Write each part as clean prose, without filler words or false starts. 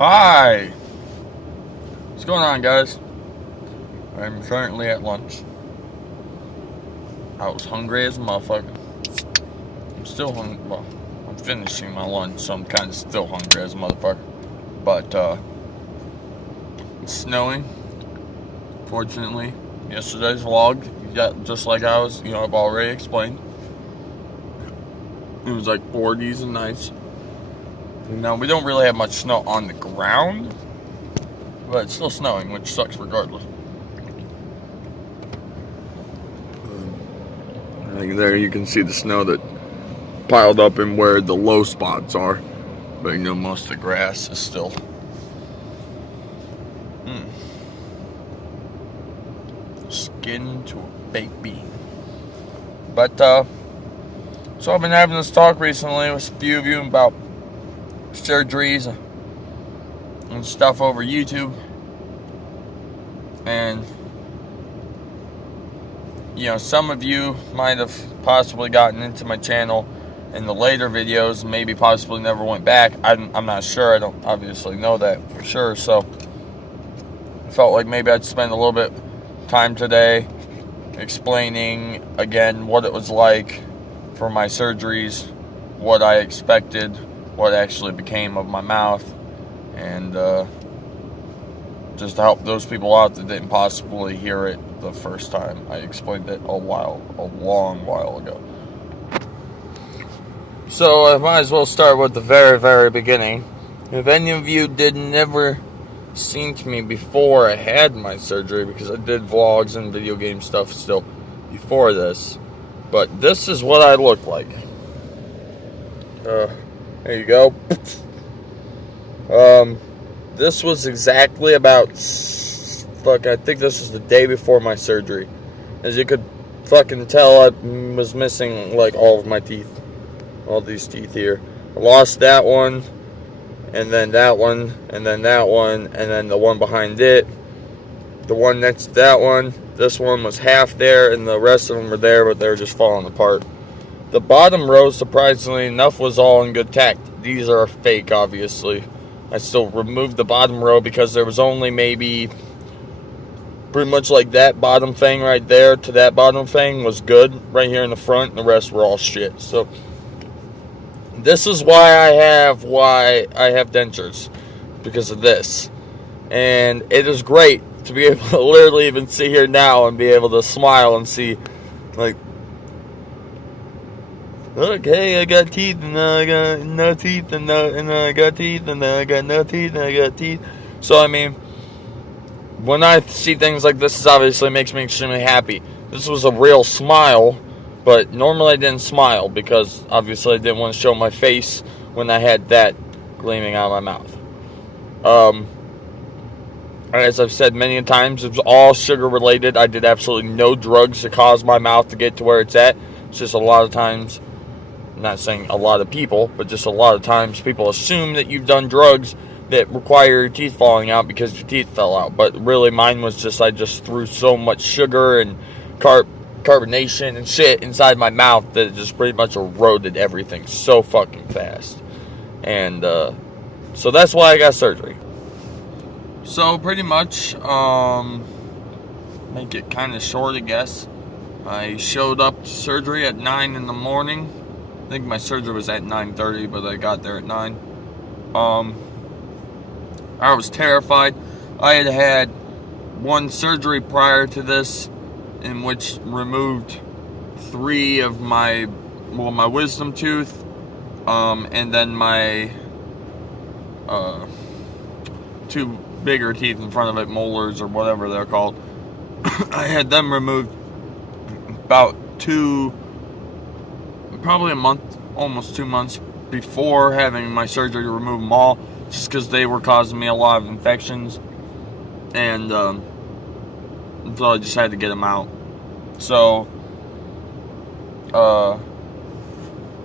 Hi! What's going on, guys? I'm currently at lunch. I was hungry as a motherfucker. I'm still hungry. Well, I'm finishing my lunch, so I'm kind of still hungry as a motherfucker. But, it's snowing. Fortunately, yesterday's vlog, just like I've already explained. It was like 40s and nice. Now, we don't really have much snow on the ground, but it's still snowing, which sucks regardless. I think there you can see the snow that piled up in where the low spots are. But most of the grass is still... skin to a baked bean. But, so I've been having this talk recently with a few of you about surgeries and stuff over YouTube, and some of you might have possibly gotten into my channel in the later videos, maybe possibly never went back. I'm not sure. I don't obviously know that for sure, so I felt like maybe I'd spend a little bit time today explaining again what it was like for my surgeries, what I expected, what actually became of my mouth, and just to help those people out that didn't possibly hear it the first time. I explained it a long while ago. So I might as well start with the very, very beginning. If any of you did never seen me before I had my surgery, because I did vlogs and video game stuff still before this, but this is what I look like. There you go. This was exactly about, I think this was the day before my surgery. As you could fucking tell, I was missing like all of my teeth. All these teeth here. I lost that one, and then that one, and then that one, and then the one behind it. The one next to that one. This one was half there, and the rest of them were there, but they were just falling apart. The bottom row, surprisingly enough, was all in good tact. These are fake, obviously. I still removed the bottom row because there was only maybe pretty much like that bottom thing right there to that bottom thing was good right here in the front, and the rest were all shit. So this is why I have dentures, because of this. And it is great to be able to literally even sit here now and be able to smile and see, like, look, hey, I got teeth, and I got no teeth, and I got teeth, and I got no teeth, and I got teeth. So, I mean, when I see things like this, it obviously makes me extremely happy. This was a real smile, but normally I didn't smile because, obviously, I didn't want to show my face when I had that gleaming out of my mouth. As I've said many times, it was all sugar-related. I did absolutely no drugs to cause my mouth to get to where it's at. It's just a lot of times... I'm not saying a lot of people, but just a lot of times people assume that you've done drugs that require your teeth falling out because your teeth fell out. But really, mine was just, I just threw so much sugar and carbonation and shit inside my mouth that it just pretty much eroded everything so fucking fast. And so that's why I got surgery. So pretty much, make it kind of short, I guess. I showed up to surgery at 9 in the morning. I think my surgery was at 9:30, but I got there at 9. I was terrified. I had one surgery prior to this, in which removed 3 of my wisdom tooth, and then my 2 bigger teeth in front of it, molars or whatever they're called. I had them removed about probably a month, almost 2 months before having my surgery to remove them all, just because they were causing me a lot of infections, and so I just had to get them out. So I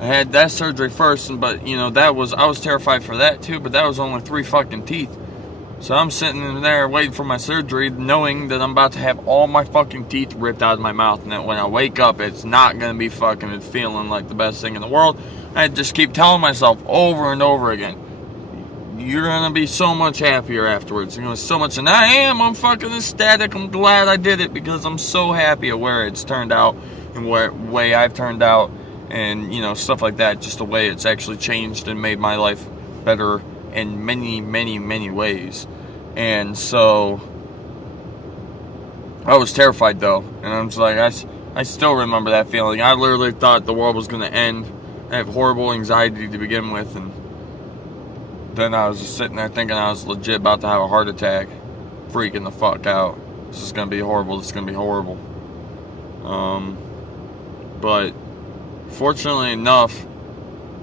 had that surgery first, but I was terrified for that too, but that was only 3 fucking teeth. So I'm sitting in there waiting for my surgery, knowing that I'm about to have all my fucking teeth ripped out of my mouth, and that when I wake up, it's not going to be fucking feeling like the best thing in the world. I just keep telling myself over and over again, you're gonna be so much happier afterwards. You're gonna be so much, and I'm fucking ecstatic. I'm glad I did it because I'm so happy at where it's turned out and where way I've turned out, and stuff like that. Just the way it's actually changed and made my life better in many, many, many ways. And so I was terrified though, and I'm just like, I still remember that feeling. I literally thought the world was gonna end. I have horrible anxiety to begin with, and then I was just sitting there thinking I was legit about to have a heart attack, freaking the fuck out. This is gonna be horrible. This is gonna be horrible. But fortunately enough,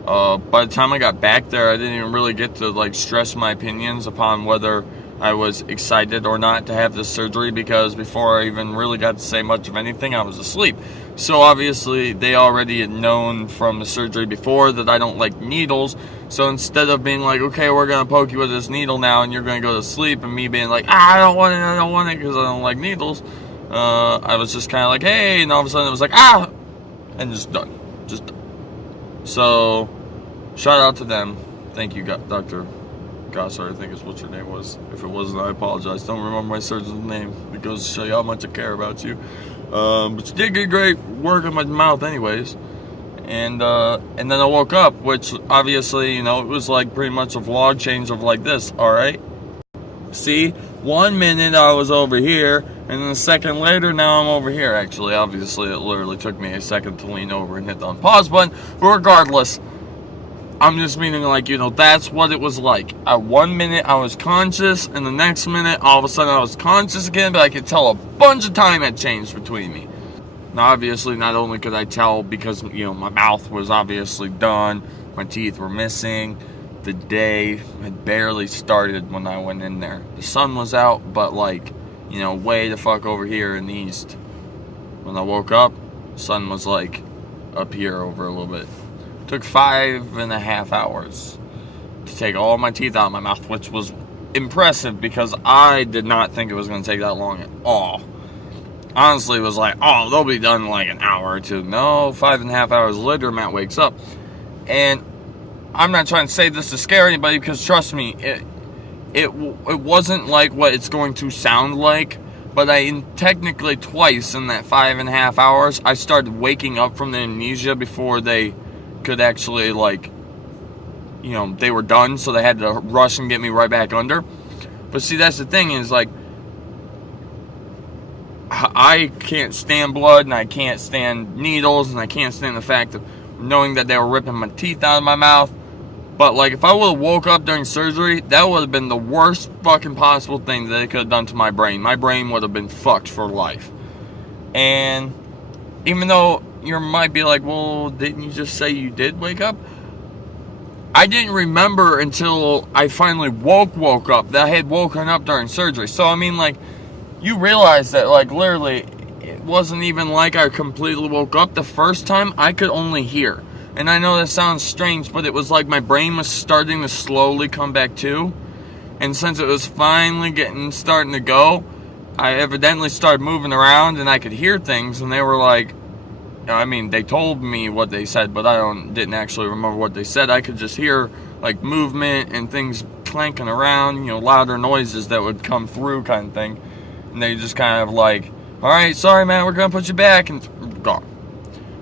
by the time I got back there, I didn't even really get to stress my opinions upon whether I was excited or not to have this surgery, because before I even really got to say much of anything, I was asleep. So obviously they already had known from the surgery before that I don't like needles. So instead of being like, okay, we're going to poke you with this needle now and you're going to go to sleep, and me being like, I don't want it because I don't like needles, I was just kind of like, hey, and all of a sudden it was like, and just done. Just done. So shout out to them. Thank you, Dr. Gosser, I think is what your name was. If it wasn't, I apologize. Don't remember my surgeon's name. It goes to show you how much I care about you. But you did good, great work in my mouth anyways. And then I woke up, which obviously, it was like pretty much a vlog change of like this, alright? See, 1 minute I was over here, and then a second later, now I'm over here. Actually, obviously, it literally took me a second to lean over and hit the unpause button. But regardless, I'm just meaning that's what it was like. At 1 minute I was conscious, and the next minute all of a sudden I was conscious again, but I could tell a bunch of time had changed between me. Now obviously not only could I tell because my mouth was obviously done, my teeth were missing, the day had barely started when I went in there. The sun was out, but way the fuck over here in the east. When I woke up, the sun was up here over a little bit. Took 5.5 hours to take all my teeth out of my mouth, which was impressive because I did not think it was going to take that long at all. Honestly, it was they'll be done in an hour or two. No, 5.5 hours later, Matt wakes up. And I'm not trying to say this to scare anybody, because trust me, it wasn't like what it's going to sound like. But technically twice in that 5.5 hours, I started waking up from the amnesia before they could actually they were done, so they had to rush and get me right back under. But see, that's the thing is I can't stand blood, and I can't stand needles, and I can't stand the fact of knowing that they were ripping my teeth out of my mouth. But if I would have woke up during surgery, that would have been the worst fucking possible thing that they could have done to my brain. My brain would have been fucked for life. And even though you might be like, well, didn't you just say you did wake up? I didn't remember until I finally woke up that I had woken up during surgery. So I mean, you realize that literally it wasn't even I completely woke up. The first time I could only hear. And I know that sounds strange, but it was my brain was starting to slowly come back to. And since it was finally starting to go, I evidently started moving around and I could hear things, and they were they told me what they said, but I didn't actually remember what they said. I could just hear movement and things clanking around, louder noises that would come through kind of thing. And they just kind of alright, sorry man, we're gonna put you back, and gone.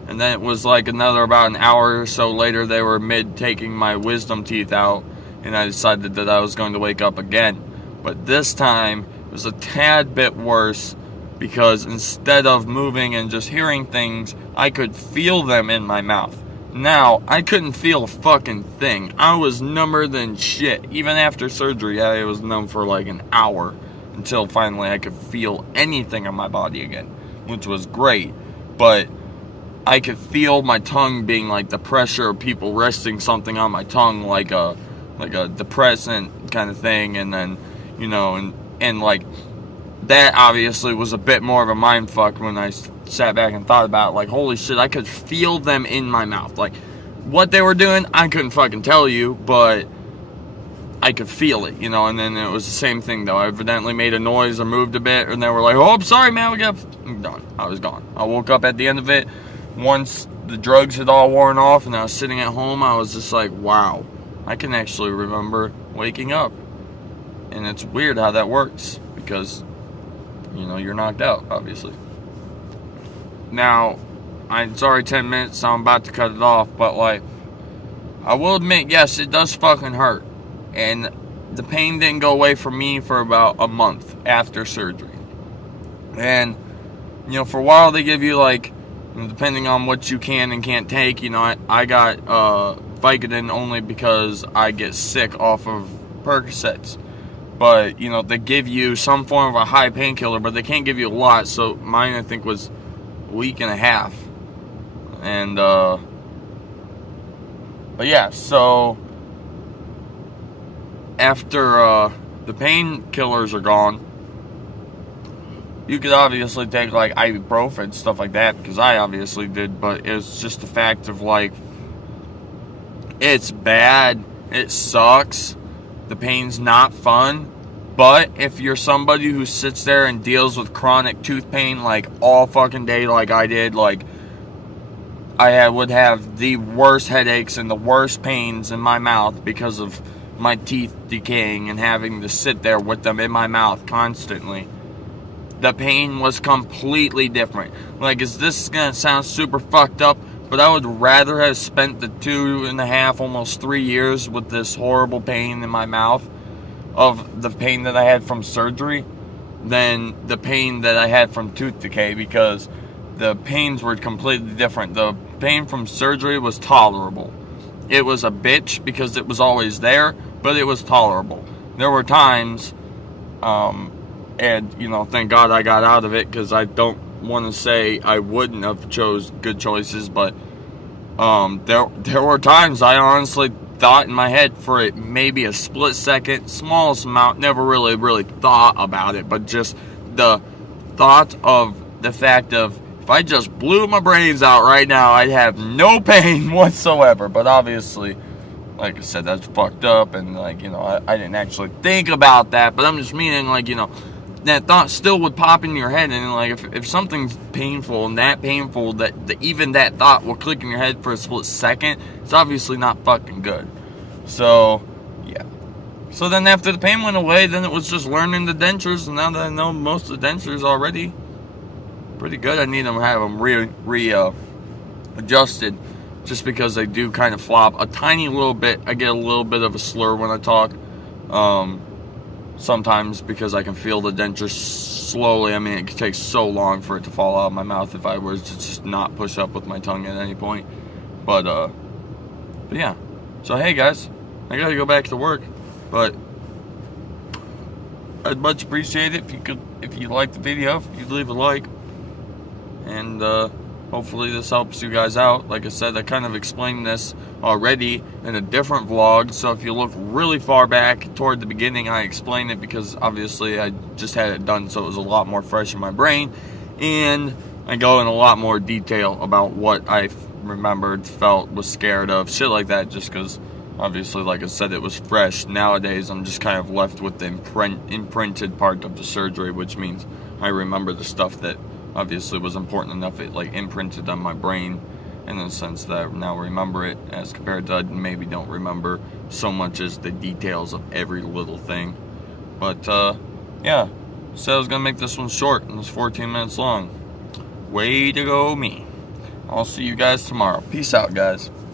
And then it was another about an hour or so later, they were taking my wisdom teeth out, and I decided that I was going to wake up again. But this time, it was a tad bit worse, because instead of moving and just hearing things, I could feel them in my mouth. Now, I couldn't feel a fucking thing. I was number than shit. Even after surgery, I was numb for an hour, until finally I could feel anything on my body again, which was great. But I could feel my tongue being the pressure of people resting something on my tongue, like a depressant kind of thing, and then and that obviously was a bit more of a mind fuck when I sat back and thought about it. Holy shit, I could feel them in my mouth. What they were doing, I couldn't fucking tell you, but I could feel it, and then it was the same thing though. I evidently made a noise or moved a bit, and they were oh, I'm sorry man, I'm done. I was gone. I woke up at the end of it. Once the drugs had all worn off and I was sitting at home, I was just wow, I can actually remember waking up. And it's weird how that works, because, you know, you're knocked out, obviously. Now, it's already 10 minutes, so I'm about to cut it off, but, like, I will admit, yes, it does fucking hurt. And the pain didn't go away from me for about a month after surgery. And, you know, for a while they give you, like, depending on what you can and can't take, you know, I got Vicodin only because I get sick off of Percocets. But, you know, they give you some form of a high painkiller, but they can't give you a lot. So mine, I think, was a week and a half. And, but yeah, so after the painkillers are gone, you could obviously take, like, ibuprofen, stuff like that, because I obviously did, but it's just the fact of, like, it's bad, it sucks, the pain's not fun, but if you're somebody who sits there and deals with chronic tooth pain, like, all fucking day, like I did, like, I would have the worst headaches and the worst pains in my mouth because of my teeth decaying and having to sit there with them in my mouth constantly. The pain was completely different. Like, is this gonna sound super fucked up? But I would rather have spent the 2.5, almost 3 years with this horrible pain in my mouth of the pain that I had from surgery than the pain that I had from tooth decay, because the pains were completely different. The pain from surgery was tolerable. It was a bitch because it was always there, but it was tolerable. There were times, and, you know, thank God I got out of it, because I don't want to say I wouldn't have chose good choices, but there were times I honestly thought in my head for it maybe a split second, smallest amount, never really thought about it, but just the thought of the fact of, if I just blew my brains out right now, I'd have no pain whatsoever. But obviously, like I said, that's fucked up, and, like, you know, I didn't actually think about that, but I'm just meaning, like, you know, that thought still would pop in your head, and, like, if something's painful and that painful, that even that thought will click in your head for a split second, it's obviously not fucking good. So, yeah. So then after the pain went away, then it was just learning the dentures, and now that I know most of the dentures already, pretty good. I need to have them adjusted, just because they do kind of flop a tiny little bit. I get a little bit of a slur when I talk. Sometimes because I can feel the denture slowly. I mean, it could take so long for it to fall out of my mouth if I was to just not push up with my tongue at any point. But yeah. So hey guys, I gotta go back to work, but I'd much appreciate it if you liked the video, if you'd leave a like, and hopefully this helps you guys out. Like I said, I kind of explained this already in a different vlog, so if you look really far back toward the beginning, I explained it because obviously I just had it done, so it was a lot more fresh in my brain, and I go in a lot more detail about what I remembered, felt, was scared of, shit like that, just because obviously, like I said, it was fresh. Nowadays, I'm just kind of left with the imprinted part of the surgery, which means I remember the stuff that obviously was important enough it, like, imprinted on my brain, in the sense that I now remember it, as compared to I maybe don't remember so much as the details of every little thing. But yeah, so I was gonna make this one short, and it's 14 minutes long. Way to go me. I'll see you guys tomorrow. Peace out, guys.